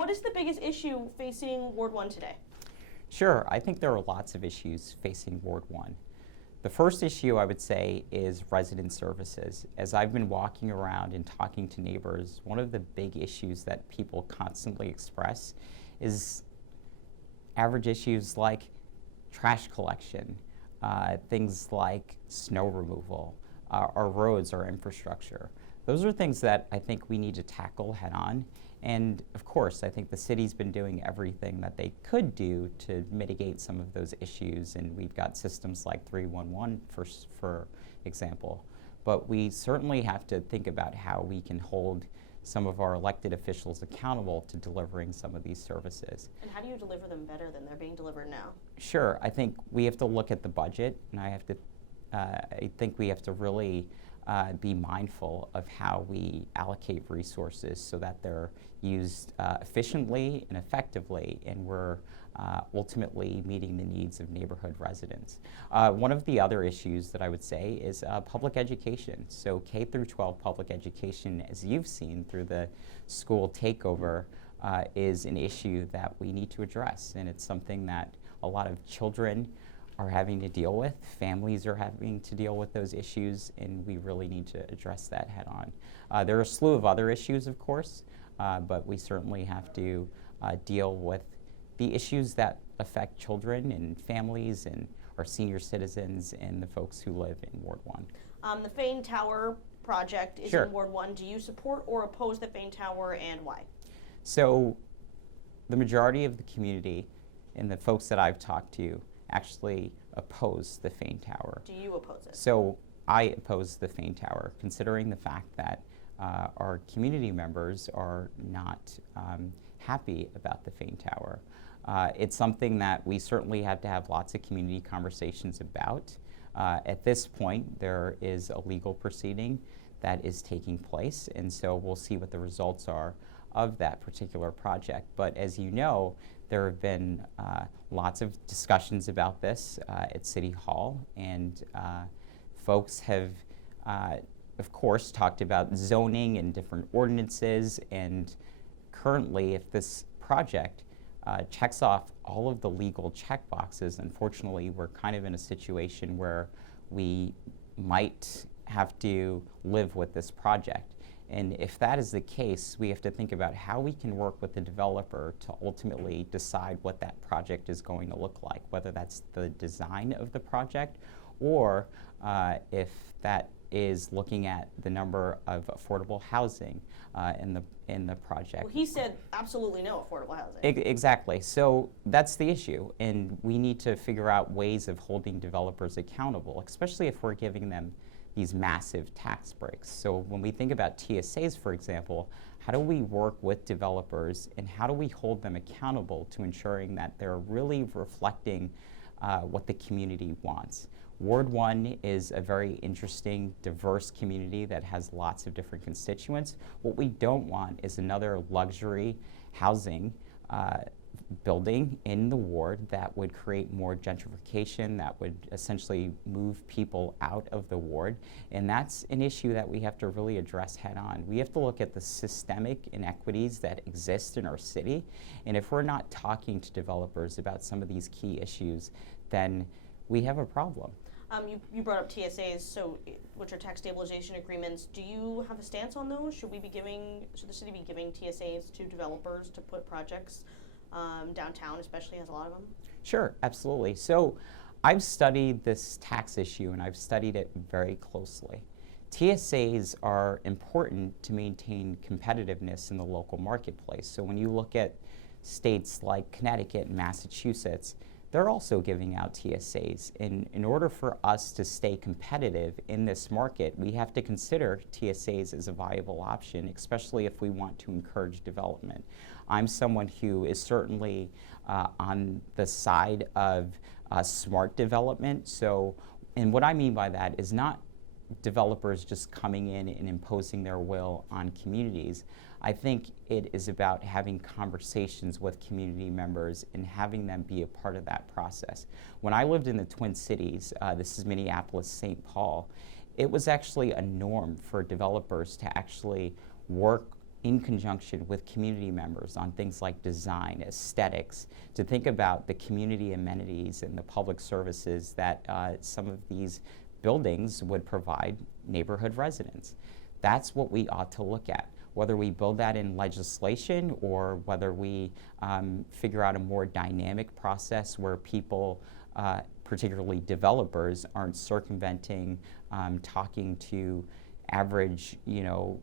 What is the biggest issue facing Ward 1 today? Sure, I think there are lots of issues facing Ward 1. The first issue I would say is resident services. As I've been walking around and talking to neighbors, one of the big issues that people constantly express is average issues like trash collection, things like snow removal, our roads, our infrastructure. Those are things that I think we need to tackle head on. And of course, I think the city's been doing everything that they could do to mitigate some of those issues. And we've got systems like 311, for example. But we certainly have to think about how we can hold some of our elected officials accountable to delivering some of these services. And how do you deliver them better than they're being delivered now? Sure, I think we have to look at the budget, and I think we have to really be mindful of how we allocate resources so that they're used efficiently and effectively, and we're ultimately meeting the needs of neighborhood residents. One of the other issues that I would say is public education. So K through 12 public education, as you've seen through the school takeover, is an issue that we need to address, and it's something that a lot of children are having to deal with, families are having to deal with those issues, and we really need to address that head on. There are a slew of other issues, of course, but we certainly have to deal with the issues that affect children and families and our senior citizens and the folks who live in Ward 1. The Feint Our Project is Sure. in Ward 1. Do you support or oppose the Feint Tower, and why? So the majority of the community and the folks that I've talked to actually oppose the Feint Tower. Do you oppose it? So I oppose the Feint Tower, considering the fact that our community members are not happy about the Feint Tower. It's something that we certainly have to have lots of community conversations about. At this point, there is a legal proceeding that is taking place, and so we'll see what the results are of that particular project. But as you know, there have been lots of discussions about this at City Hall, and folks have, of course, talked about zoning and different ordinances, and currently, if this project checks off all of the legal check boxes, unfortunately, we're kind of in a situation where we might have to live with this project. And if that is the case, we have to think about how we can work with the developer to ultimately decide what that project is going to look like, whether that's the design of the project or if that is looking at the number of affordable housing in the project. Well, he said absolutely no affordable housing. Exactly. So that's the issue, and we need to figure out ways of holding developers accountable, especially if we're giving them these massive tax breaks. So when we think about TSAs, for example, how do we work with developers and how do we hold them accountable to ensuring that they're really reflecting what the community wants? Ward 1 is a very interesting, diverse community that has lots of different constituents. What we don't want is another luxury housing building in the ward that would create more gentrification, that would essentially move people out of the ward. And that's an issue that we have to really address head on. We have to look at the systemic inequities that exist in our city. And if we're not talking to developers about some of these key issues, then we have a problem. You brought up TSAs, which are tax stabilization agreements. Do you have a stance on those? Should the city be giving TSAs to developers to put projects downtown, especially has a lot of them? Sure, absolutely. So I've studied this tax issue and I've studied it very closely. TSAs are important to maintain competitiveness in the local marketplace. So when you look at states like Connecticut and Massachusetts, they're also giving out TSAs. In order for us to stay competitive in this market, we have to consider TSAs as a viable option, especially if we want to encourage development. I'm someone who is certainly on the side of smart development. So, and what I mean by that is not developers just coming in and imposing their will on communities. I think it is about having conversations with community members and having them be a part of that process. When I lived in the Twin Cities, this is Minneapolis, St. Paul, it was actually a norm for developers to actually work in conjunction with community members on things like design, aesthetics, to think about the community amenities and the public services that some of these buildings would provide neighborhood residents. That's what we ought to look at. Whether we build that in legislation or whether we figure out a more dynamic process where people, particularly developers, aren't circumventing talking to average,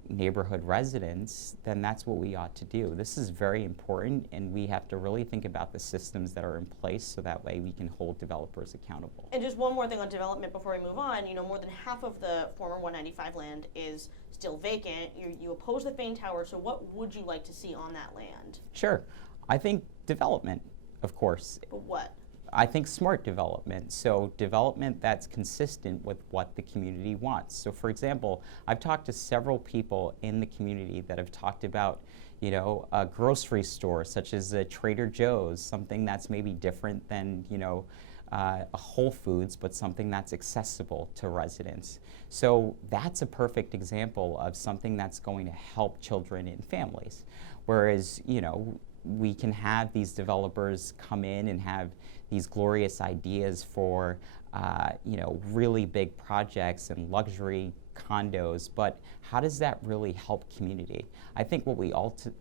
neighborhood residents, then that's what we ought to do. This is very important, and we have to really think about the systems that are in place so that way we can hold developers accountable. And just one more thing on development before we move on. More than half of the former 195 land is still vacant. You oppose the Feint Tower, so what would you like to see on that land? Sure. I think development, of course. But what? I think smart development, so development that's consistent with what the community wants. So for example, I've talked to several people in the community that have talked about, a grocery store such as a Trader Joe's, something that's maybe different than, a Whole Foods, but something that's accessible to residents. So that's a perfect example of something that's going to help children and families. Whereas, we can have these developers come in and have these glorious ideas for, really big projects and luxury condos, but how does that really help community? I think what we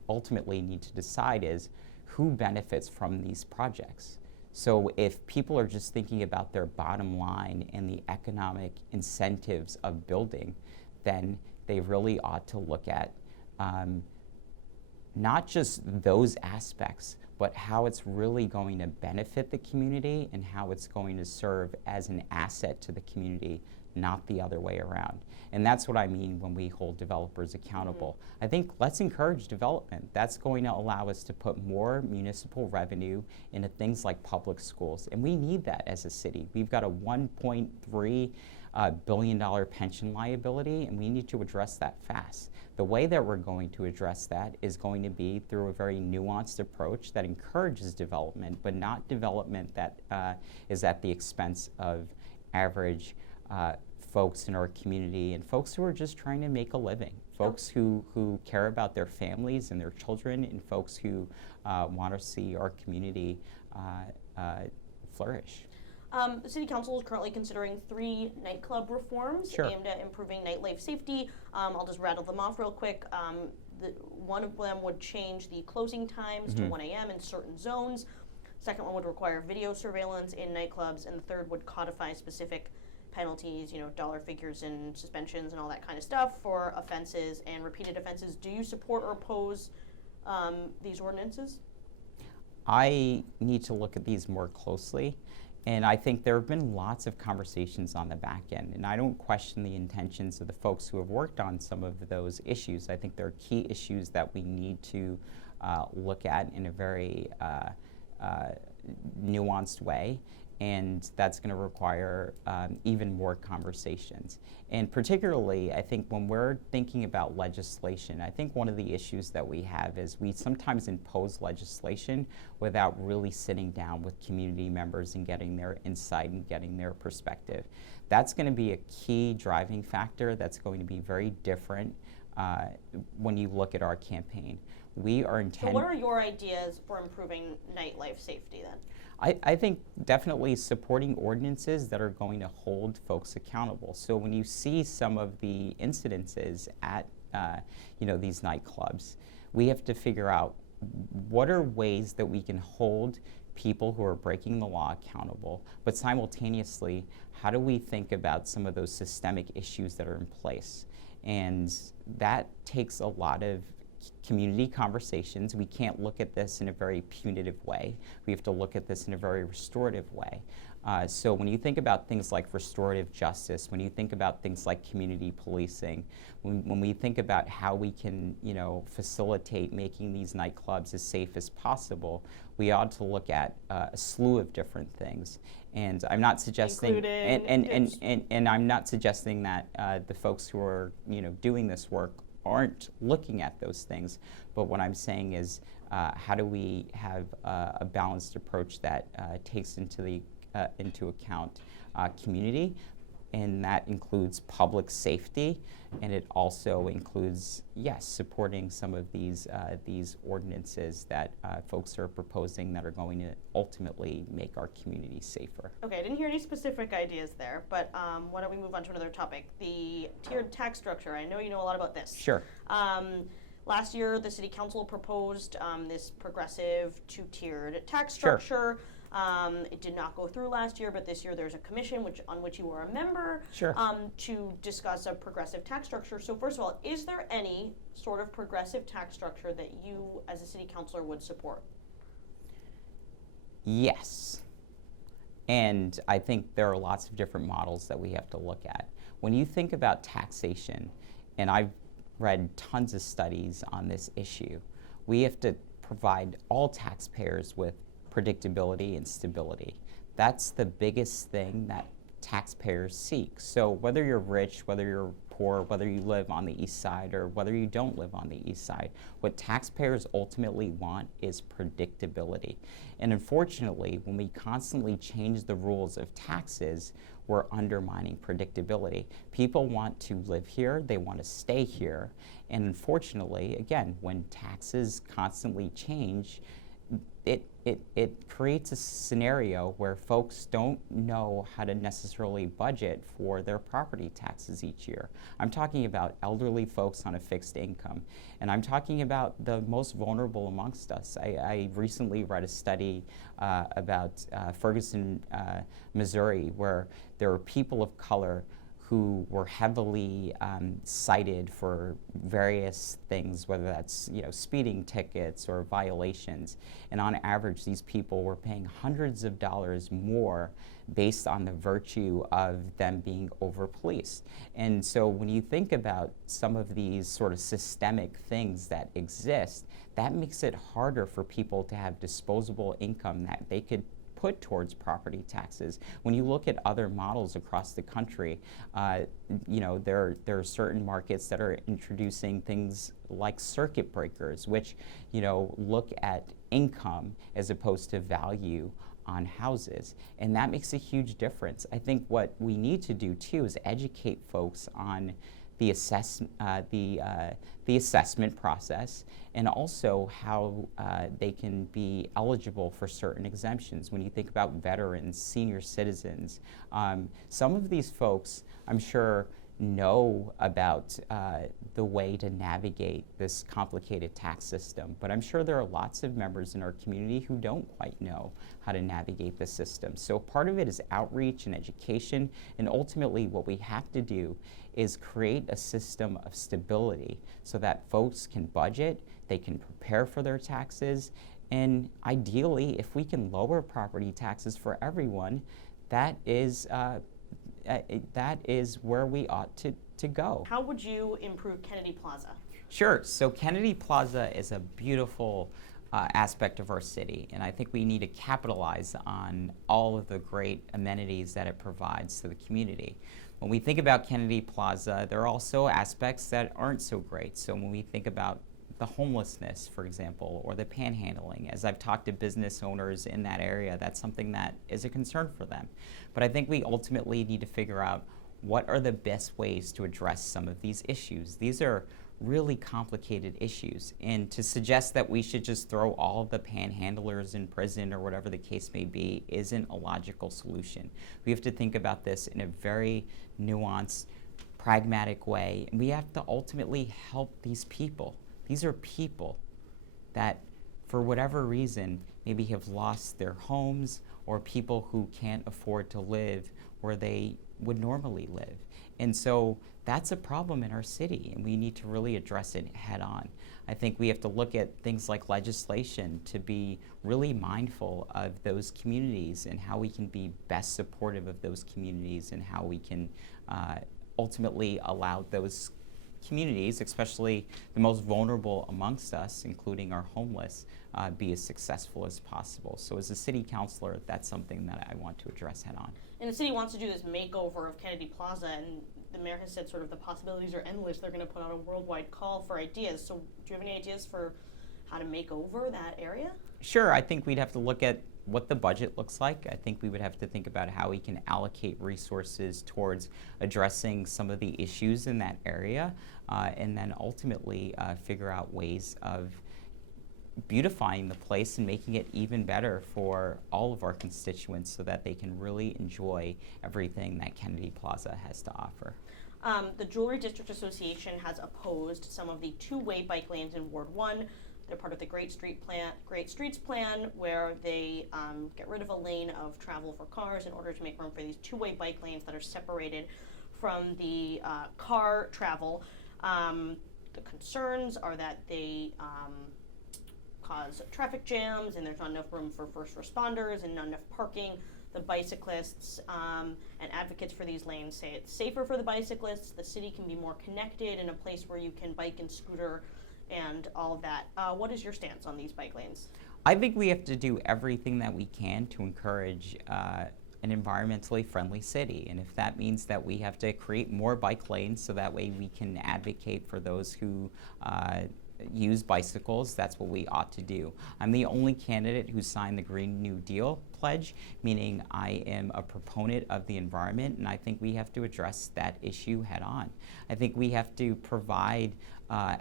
ultimately need to decide is who benefits from these projects. So if people are just thinking about their bottom line and the economic incentives of building, then they really ought to look at not just those aspects, but how it's really going to benefit the community and how it's going to serve as an asset to the community, not the other way around. And that's what I mean when we hold developers accountable. I think let's encourage development. That's going to allow us to put more municipal revenue into things like public schools. And we need that as a city. We've got a $1.3 billion pension liability, and we need to address that fast. The way that we're going to address that is going to be through a very nuanced approach that encourages development, but not development that is at the expense of average folks in our community and folks who are just trying to make a living, folks who care about their families and their children, and folks who want to see our community flourish. The City Council is currently considering 3 nightclub reforms aimed at improving nightlife safety. I'll just rattle them off real quick. One of them would change the closing times to 1 a.m. in certain zones. Second one would require video surveillance in nightclubs, and the third would codify specific penalties, dollar figures and suspensions and all that kind of stuff for offenses and repeated offenses. Do you support or oppose these ordinances? I need to look at these more closely. And I think there have been lots of conversations on the back end, and I don't question the intentions of the folks who have worked on some of those issues. I think there are key issues that we need to look at in a very nuanced way, and that's going to require even more conversations. And particularly, I think when we're thinking about legislation, I think one of the issues that we have is we sometimes impose legislation without really sitting down with community members and getting their insight and getting their perspective. That's going to be a key driving factor that's going to be very different when you look at our campaign. We are So what are your ideas for improving nightlife safety then? I think definitely supporting ordinances that are going to hold folks accountable. So when you see some of the incidences at these nightclubs, we have to figure out what are ways that we can hold people who are breaking the law accountable, but simultaneously, how do we think about some of those systemic issues that are in place? And that takes a lot of community conversations. We can't look at this in a very punitive way. We have to look at this in a very restorative way. So when you think about things like restorative justice, when you think about things like community policing, when we think about how we can, facilitate making these nightclubs as safe as possible, we ought to look at a slew of different things. And I'm not suggesting, and I'm not suggesting that the folks who are, doing this work aren't looking at those things, but what I'm saying is how do we have a balanced approach that takes into account community and that includes public safety, and it also includes, yes, supporting some of these ordinances that folks are proposing that are going to ultimately make our community safer. Okay, I didn't hear any specific ideas there, but why don't we move on to another topic, the tiered tax structure. I know you know a lot about this. Sure. Last year, the City Council proposed this progressive two-tiered tax structure. It did not go through last year, but this year there's a commission on which you are a member to discuss a progressive tax structure. So first of all, is there any sort of progressive tax structure that you as a city councilor would support? Yes. And I think there are lots of different models that we have to look at. When you think about taxation, and I've read tons of studies on this issue, we have to provide all taxpayers with predictability and stability. That's the biggest thing that taxpayers seek. So whether you're rich, whether you're poor, whether you live on the east side or whether you don't live on the east side, what taxpayers ultimately want is predictability. And unfortunately, when we constantly change the rules of taxes, we're undermining predictability. People want to live here, they want to stay here, and unfortunately, again, when taxes constantly change, it creates a scenario where folks don't know how to necessarily budget for their property taxes each year. I'm talking about elderly folks on a fixed income, and I'm talking about the most vulnerable amongst us. I recently read a study about Ferguson, Missouri, where there were people of color who were heavily cited for various things, whether that's speeding tickets or violations. And on average, these people were paying hundreds of dollars more based on the virtue of them being over-policed. And so when you think about some of these sort of systemic things that exist, that makes it harder for people to have disposable income that they could put towards property taxes. When you look at other models across the country, there are certain markets that are introducing things like circuit breakers, which look at income as opposed to value on houses, and that makes a huge difference. I think what we need to do too is educate folks on the assessment process, and also how they can be eligible for certain exemptions. When you think about veterans, senior citizens, some of these folks, I'm sure, know about the way to navigate this complicated tax system, but I'm sure there are lots of members in our community who don't quite know how to navigate the system. So part of it is outreach and education, and ultimately what we have to do is create a system of stability so that folks can budget, they can prepare for their taxes, and ideally, if we can lower property taxes for everyone, that is where we ought to go. How would you improve Kennedy Plaza? Sure. So Kennedy Plaza is a beautiful aspect of our city, and I think we need to capitalize on all of the great amenities that it provides to the community. When we think about Kennedy Plaza, there are also aspects that aren't so great. So when we think about the homelessness, for example, or the panhandling, as I've talked to business owners in that area, that's something that is a concern for them. But I think we ultimately need to figure out what are the best ways to address some of these issues. These are really complicated issues, and to suggest that we should just throw all of the panhandlers in prison or whatever the case may be isn't a logical solution. We have to think about this in a very nuanced, pragmatic way, and we have to ultimately help these people. These are people that, for whatever reason, maybe have lost their homes, or people who can't afford to live where they would normally live. And so that's a problem in our city, and we need to really address it head on. I think we have to look at things like legislation to be really mindful of those communities and how we can be best supportive of those communities, and how we can ultimately allow those communities, especially the most vulnerable amongst us, including our homeless, be as successful as possible. So as a city councilor, that's something that I want to address head on. And the city wants to do this makeover of Kennedy Plaza, and the mayor has said sort of the possibilities are endless. They're going to put out a worldwide call for ideas. So do you have any ideas for how to make over that area? Sure, I think we'd have to look at what the budget looks like. I think we would have to think about how we can allocate resources towards addressing some of the issues in that area, and then ultimately figure out ways of beautifying the place and making it even better for all of our constituents so that they can really enjoy everything that Kennedy Plaza has to offer. The Jewelry District Association has opposed some of the two-way bike lanes in Ward 1. They're part of the Great Streets Plan, where they get rid of a lane of travel for cars in order to make room for these two-way bike lanes that are separated from the car travel. The concerns are that they cause traffic jams, and there's not enough room for first responders and not enough parking. The bicyclists and advocates for these lanes say it's safer for the bicyclists. The city can be more connected in a place where you can bike and scooter and all of that. What is your stance on these bike lanes? I think we have to do everything that we can to encourage an environmentally friendly city. And if that means that we have to create more bike lanes so that way we can advocate for those who use bicycles, that's what we ought to do. I'm the only candidate who signed the Green New Deal pledge, meaning I am a proponent of the environment, and I think we have to address that issue head on. I think we have to provide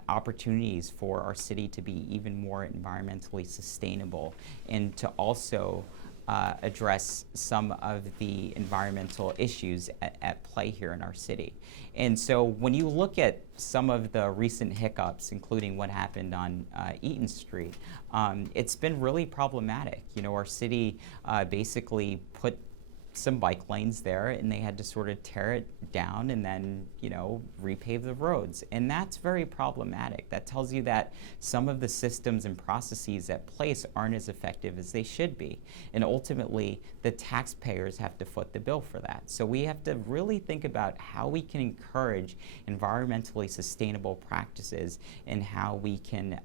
opportunities for our city to be even more environmentally sustainable, and to also address some of the environmental issues at play here in our city. And so when you look at some of the recent hiccups, including what happened on Eaton Street, it's been really problematic. You know, our city basically put some bike lanes there, and they had to sort of tear it down and then, you know, repave the roads. And that's very problematic. That tells you that some of the systems and processes at place aren't as effective as they should be. And ultimately, the taxpayers have to foot the bill for that. So we have to really think about how we can encourage environmentally sustainable practices and how we can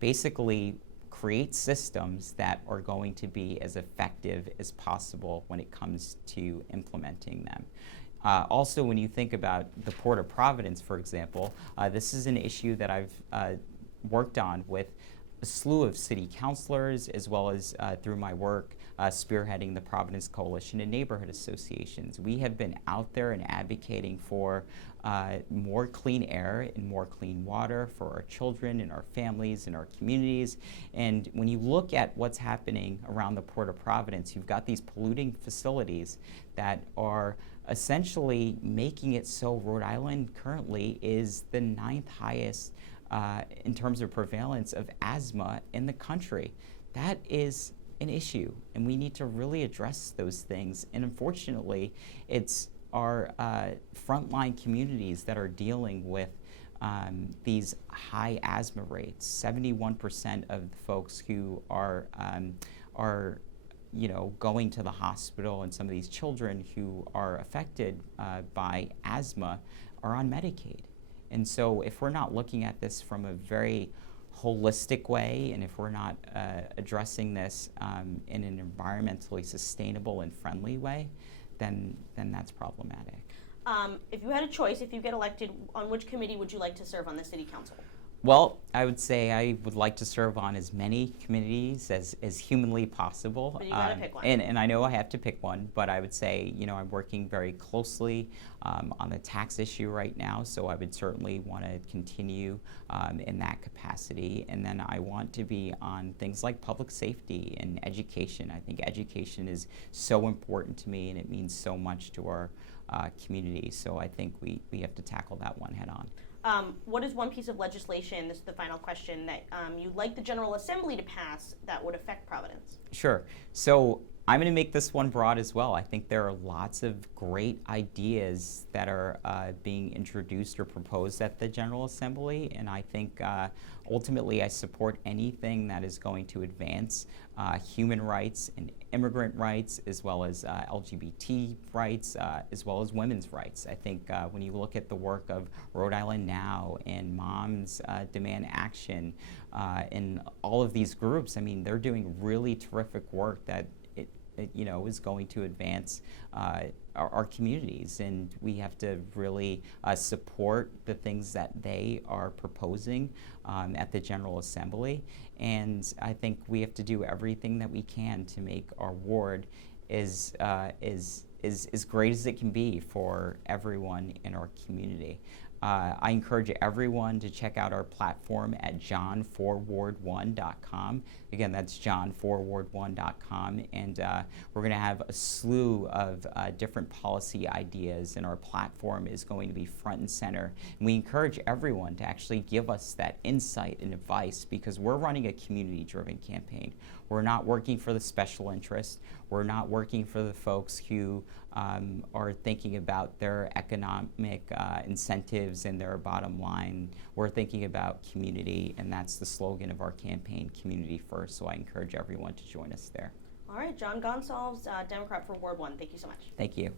basically create systems that are going to be as effective as possible when it comes to implementing them. Also, when you think about the Port of Providence, for example, this is an issue that I've worked on with a slew of city councilors, as well as through my work spearheading the Providence Coalition and neighborhood associations. We have been out there and advocating for more clean air and more clean water for our children and our families and our communities. And when you look at what's happening around the Port of Providence, you've got these polluting facilities that are essentially making it so Rhode Island currently is the 9th highest in terms of prevalence of asthma in the country. That is an issue, and we need to really address those things. And unfortunately, it's our frontline communities that are dealing with these high asthma rates. 71% of the folks who are you know, going to the hospital, and some of these children who are affected by asthma are on Medicaid. And so if we're not looking at this from a very holistic way, and if we're not addressing this in an environmentally sustainable and friendly way, then that's problematic. If you had a choice, if you get elected, on which committee would you like to serve on the city council? Well, I would say I would like to serve on as many committees as humanly possible. But you gotta pick one. And I know I have to pick one, but I would say, you know, I'm working very closely on the tax issue right now, so I would certainly want to continue in that capacity. And then I want to be on things like public safety and education. I think education is so important to me, and it means so much to our community. So I think we have to tackle that one head on. What is one piece of legislation, this is the final question, that you'd like the General Assembly to pass that would affect Providence? Sure. So I'm going to make this one broad as well. I think there are lots of great ideas that are being introduced or proposed at the General Assembly, and I think ultimately I support anything that is going to advance human rights and immigrant rights, as well as LGBT rights, as well as women's rights. I think when you look at the work of Rhode Island Now and Moms Demand Action and all of these groups, I mean, they're doing really terrific work that is going to advance our communities, and we have to really support the things that they are proposing at the General Assembly. And I think we have to do everything that we can to make our ward as great as it can be for everyone in our community. I encourage everyone to check out our platform at john4ward1.com. Again, that's john4ward1.com, and we're going to have a slew of different policy ideas, and our platform is going to be front and center. And we encourage everyone to actually give us that insight and advice, because we're running a community-driven campaign. We're not working for the special interest. We're not working for the folks who are thinking about their economic incentives and their bottom line. We're thinking about community, and that's the slogan of our campaign, Community First. So I encourage everyone to join us there. All right, John Goncalves, Democrat for Ward 1. Thank you so much. Thank you.